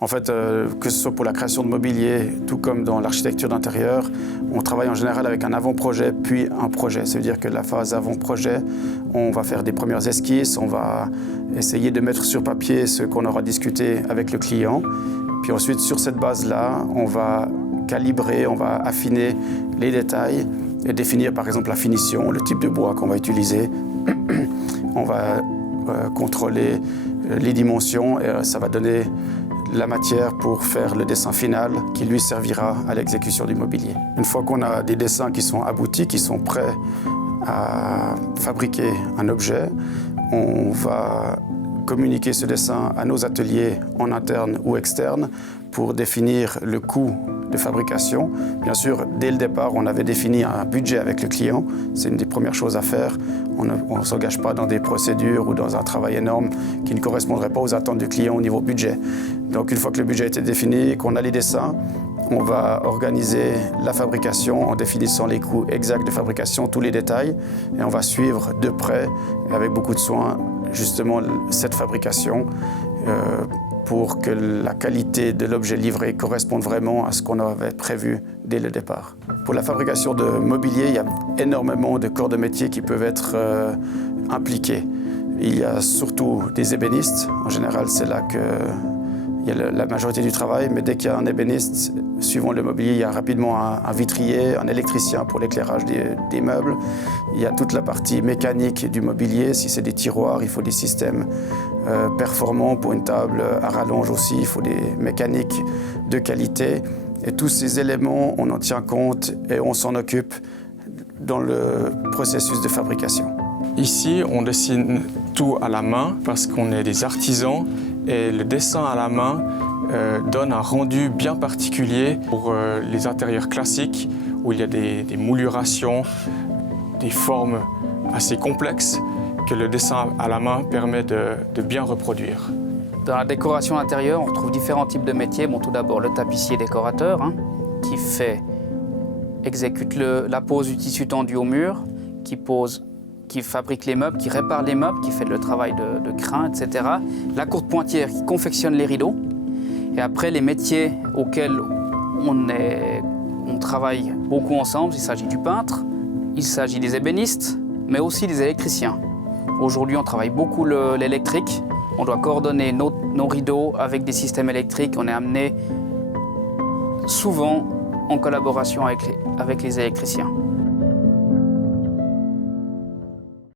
En fait, que ce soit pour la création de mobilier, tout comme dans l'architecture d'intérieur, on travaille en général avec un avant-projet puis un projet. Ça veut dire que la phase avant-projet, on va faire des premières esquisses, on va essayer de mettre sur papier ce qu'on aura discuté avec le client. Puis ensuite, sur cette base-là, on va calibrer, on va affiner les détails et définir par exemple la finition, le type de bois qu'on va utiliser. On va contrôler les dimensions et ça va donner la matière pour faire le dessin final qui lui servira à l'exécution du mobilier. Une fois qu'on a des dessins qui sont aboutis, qui sont prêts à fabriquer un objet, on va communiquer ce dessin à nos ateliers en interne ou externe pour définir le coût de fabrication. Bien sûr, dès le départ, on avait défini un budget avec le client. C'est une des premières choses à faire. On ne s'engage pas dans des procédures ou dans un travail énorme qui ne correspondrait pas aux attentes du client au niveau budget. Donc une fois que le budget a été défini et qu'on a les dessins, on va organiser la fabrication en définissant les coûts exacts de fabrication, tous les détails, et on va suivre de près, et avec beaucoup de soin, justement cette fabrication pour que la qualité de l'objet livré corresponde vraiment à ce qu'on avait prévu dès le départ. Pour la fabrication de mobilier, il y a énormément de corps de métier qui peuvent être impliqués. Il y a surtout des ébénistes. En général, c'est là qu'il y a la majorité du travail, mais dès qu'il y a un ébéniste, suivant le mobilier, il y a rapidement un vitrier, un électricien pour l'éclairage des meubles. Il y a toute la partie mécanique du mobilier. Si c'est des tiroirs, il faut des systèmes performants. Pour une table à rallonge aussi, il faut des mécaniques de qualité. Et tous ces éléments, on en tient compte et on s'en occupe dans le processus de fabrication. Ici, on dessine tout à la main parce qu'on est des artisans et le dessin à la main donne un rendu bien particulier pour les intérieurs classiques où il y a des moulurations, des formes assez complexes que le dessin à la main permet de bien reproduire. Dans la décoration intérieure, on retrouve différents types de métiers. Bon, tout d'abord, le tapissier décorateur qui exécute la pose du tissu tendu au mur, qui fabrique les meubles, qui répare les meubles, qui fait le travail de crin, etc. La courte pointière qui confectionne les rideaux. Et après, les métiers auxquels on travaille beaucoup ensemble, il s'agit du peintre, il s'agit des ébénistes, mais aussi des électriciens. Aujourd'hui, on travaille beaucoup l'électrique. On doit coordonner nos rideaux avec des systèmes électriques. On est amené souvent en collaboration avec les électriciens.